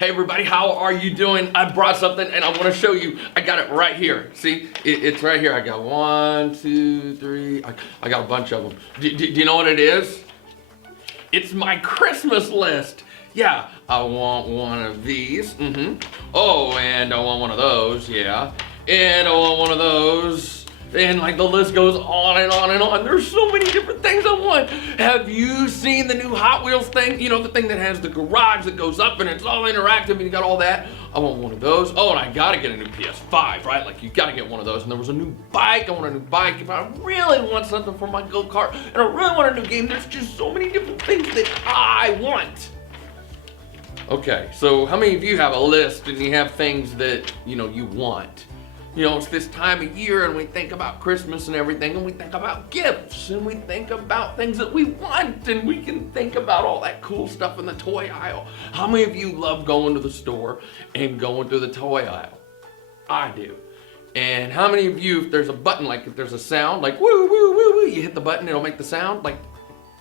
Hey everybody, how are you doing? I brought something and I want to show you. I got it right here. See, it's right here. I got 1, 2, 3. I got a bunch of them. Do you know what it is? It's my Christmas list. Yeah, I want one of these. Oh, and I want one of those. Yeah, and I want one of those. And like the list goes on and on and on. There's so many different things I want. Have you seen the new Hot Wheels thing? You know, the thing that has the garage that goes up and it's all interactive and you got all that. I want one of those. Oh, and I gotta get a new PS5, right? Like you gotta get one of those. And there was a new bike. I want a new bike. If I really want something for my go-kart and I really want a new game, there's just so many different things that I want. Okay, so how many of you have a list and you have things that, you want? You know, it's this time of year and we think about Christmas and everything and we think about gifts and we think about things that we want and we can think about all that cool stuff in the toy aisle. How many of you love going to the store and going through the toy aisle? I do. And how many of you, if there's a button, like if there's a sound, like woo, woo, woo, woo, you hit the button, it'll make the sound, like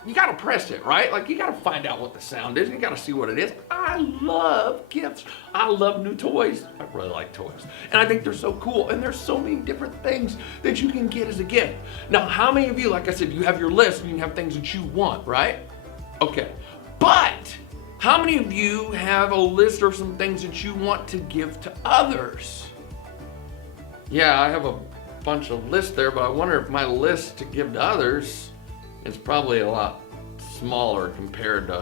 you gotta press it, right? Like you gotta find out what the sound is. You gotta see what it is. I love gifts. I love new toys. I really like toys. And I think they're so cool. And there's so many different things that you can get as a gift. Now, how many of you, like I said, you have your list and you have things that you want, right? Okay. But how many of you have a list of some things that you want to give to others? Yeah, I have a bunch of lists there, but I wonder if my list to give to others is probably a lot smaller compared to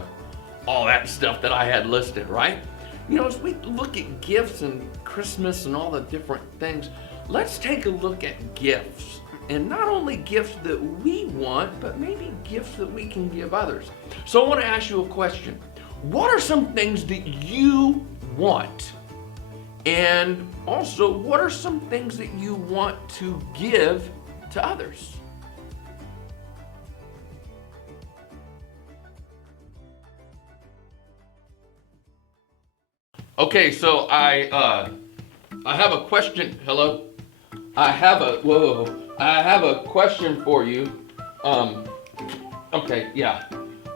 all that stuff that I had listed, right? You know, as we look at gifts and Christmas and all the different things, let's take a look at gifts. And not only gifts that we want, but maybe gifts that we can give others. So I want to ask you a question. What are some things that you want? And also, what are some things that you want to give to others? Okay, so I have a question. Hello? I have a question for you. Okay, yeah.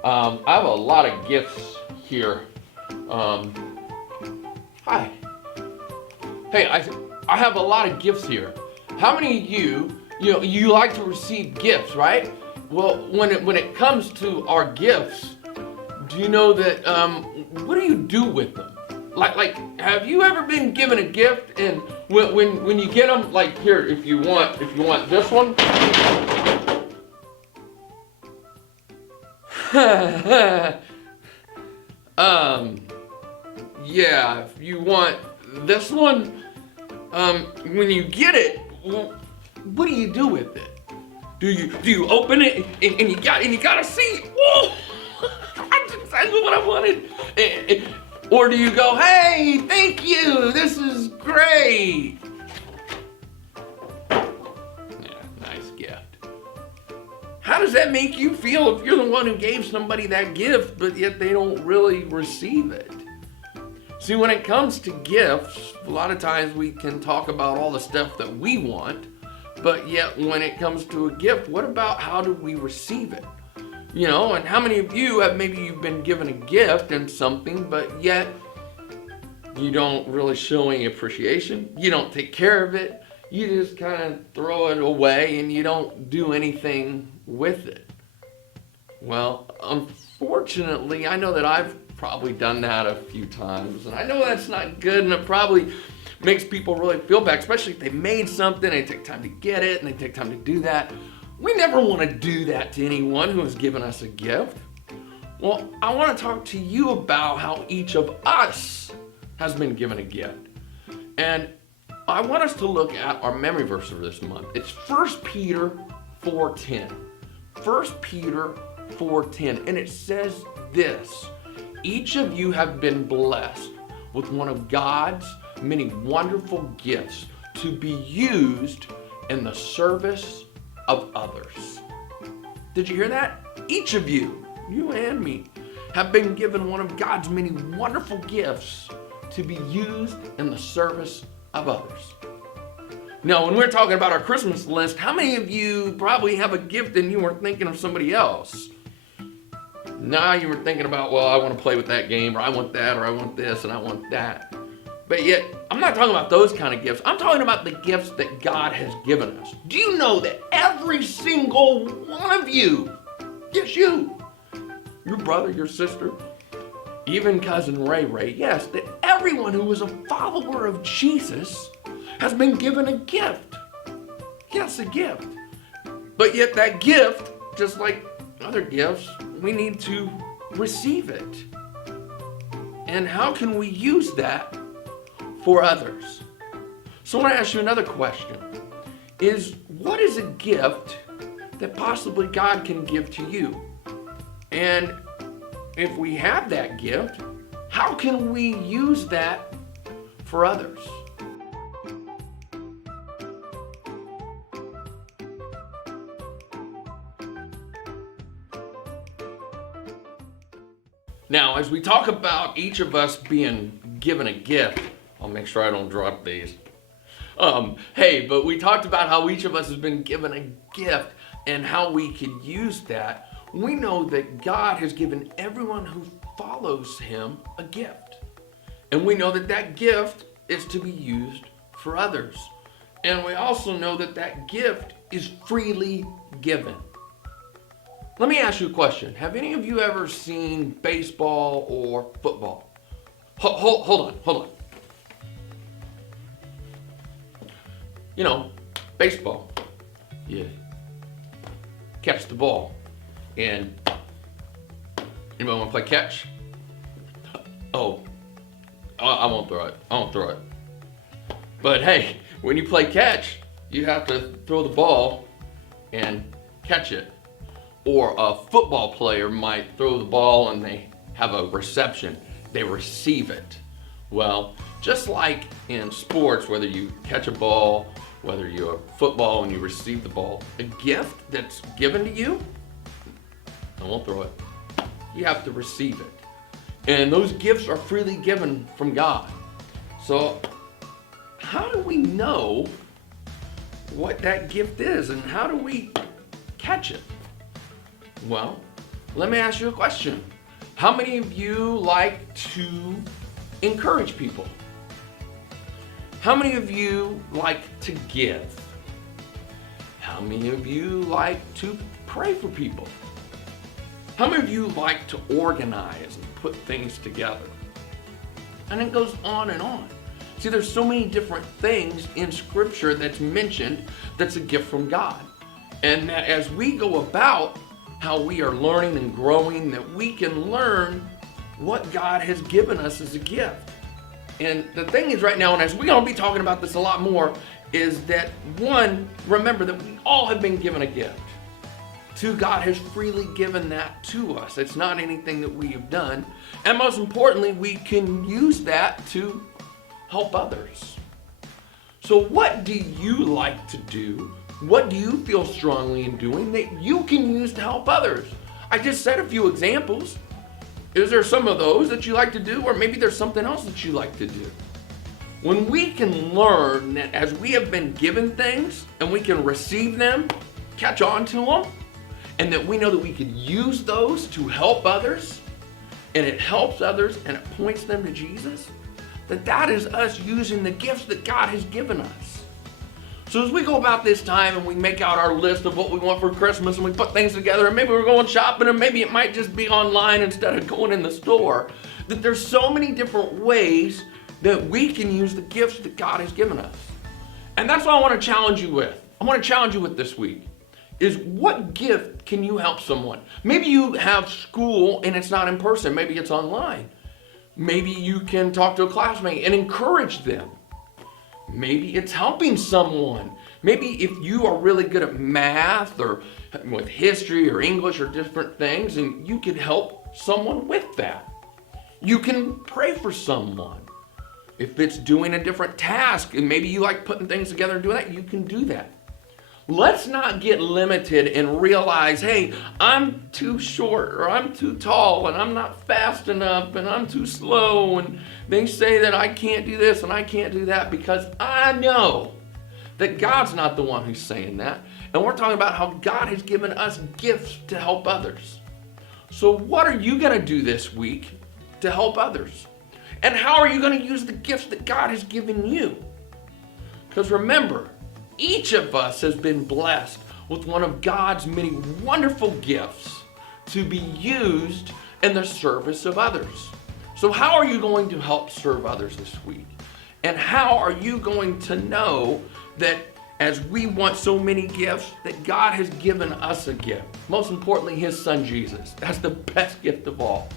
I have a lot of gifts here. Hi. Hey, I have a lot of gifts here. How many of you like to receive gifts, right? Well, when it comes to our gifts, do you know that what do you do with them? Like, have you ever been given a gift and when you get them, like here, if you want this one, yeah, if you want this one, when you get it, well, what do you do with it? Do you open it and you gotta see? Whoa, that's exactly what I wanted. Or do you go, hey, thank you, this is great? Yeah, nice gift. How does that make you feel if you're the one who gave somebody that gift, but yet they don't really receive it? See, when it comes to gifts, a lot of times we can talk about all the stuff that we want, but yet when it comes to a gift, what about how do we receive it? You know, and how many of you have maybe you've been given a gift and something, but yet you don't really show any appreciation. You don't take care of it. You just kind of throw it away and you don't do anything with it. Well, unfortunately, I know that I've probably done that a few times, and I know that's not good, and it probably makes people really feel bad, especially if they made something, they take time to get it, and they take time to do that. We never want to do that to anyone who has given us a gift. Well, I want to talk to you about how each of us has been given a gift. And I want us to look at our memory verse for this month. It's 1 Peter 4:10. 1 Peter 4:10. And it says this: each of you have been blessed with one of God's many wonderful gifts to be used in the service of others. Did you hear that? Each of you and me, have been given one of God's many wonderful gifts to be used in the service of others. Now, when we're talking about our Christmas list, how many of you probably have a gift and you were thinking of somebody else? Now you were thinking about, well, I want to play with that game, or I want that, or I want this, and I want that. But yet, I'm not talking about those kind of gifts. I'm talking about the gifts that God has given us. Do you know that every single one of you, yes, you, your brother, your sister, even cousin Ray, yes, that everyone who is a follower of Jesus has been given a gift. Yes, a gift. But yet that gift, just like other gifts, we need to receive it. And how can we use that for others? So I want to ask you another question. What is a gift that possibly God can give to you? And if we have that gift, how can we use that for others? Now, as we talk about each of us being given a gift, I'll make sure I don't drop these. But we talked about how each of us has been given a gift and how we could use that. We know that God has given everyone who follows him a gift. And we know that that gift is to be used for others. And we also know that that gift is freely given. Let me ask you a question. Have any of you ever seen baseball or football? Hold on. You know, baseball. Yeah. Catch the ball. And anybody want to play catch? Oh, I won't throw it. But hey, when you play catch, you have to throw the ball and catch it. Or a football player might throw the ball and they have a reception. They receive it. Well, just like in sports, whether you catch a ball, whether you're football and you receive the ball, a gift that's given to you, I won't throw it. You have to receive it. And those gifts are freely given from God. So how do we know what that gift is and how do we catch it? Well, let me ask you a question. How many of you like to encourage people? How many of you like to give? How many of you like to pray for people? How many of you like to organize and put things together? And it goes on and on. See, there's so many different things in Scripture that's mentioned that's a gift from God. And that as we go about how we are learning and growing, that we can learn what God has given us as a gift. And the thing is right now, and as we're going to be talking about this a lot more, is that one, remember that we all have been given a gift. Two, God has freely given that to us. It's not anything that we have done. And most importantly, we can use that to help others. So what do you like to do? What do you feel strongly in doing that you can use to help others? I just said a few examples. Is there some of those that you like to do, or maybe there's something else that you like to do? When we can learn that as we have been given things and we can receive them, catch on to them, and that we know that we can use those to help others, and it helps others and it points them to Jesus, that is us using the gifts that God has given us. So as we go about this time and we make out our list of what we want for Christmas and we put things together, and maybe we're going shopping, or maybe it might just be online instead of going in the store, that there's so many different ways that we can use the gifts that God has given us. And that's what I want to challenge you with. I want to challenge you with this week is, what gift can you help someone? Maybe you have school and it's not in person. Maybe it's online. Maybe you can talk to a classmate and encourage them. Maybe it's helping someone. Maybe if you are really good at math or with history or English or different things, and you could help someone with that. You can pray for someone. If it's doing a different task and maybe you like putting things together and doing that, you can do that. Let's not get limited and realize, hey, I'm too short, or I'm too tall, and I'm not fast enough, and I'm too slow, and they say that I can't do this and I can't do that, because I know that God's not the one who's saying that. And we're talking about how God has given us gifts to help others. So what are you going to do this week to help others? And how are you going to use the gifts that God has given you? Because remember, each of us has been blessed with one of God's many wonderful gifts to be used in the service of others. So how are you going to help serve others this week? And how are you going to know that as we want so many gifts, that God has given us a gift? Most importantly, his son Jesus. That's the best gift of all.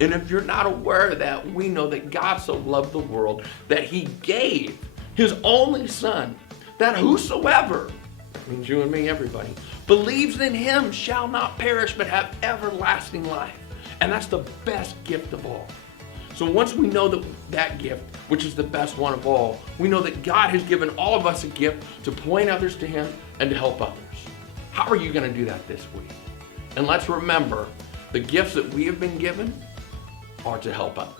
And if you're not aware of that, we know that God so loved the world that he gave his only son, that whosoever, that means you and me, everybody, believes in him shall not perish but have everlasting life. And that's the best gift of all. So once we know that gift, which is the best one of all, we know that God has given all of us a gift to point others to him and to help others. How are you going to do that this week? And let's remember, the gifts that we have been given are to help others.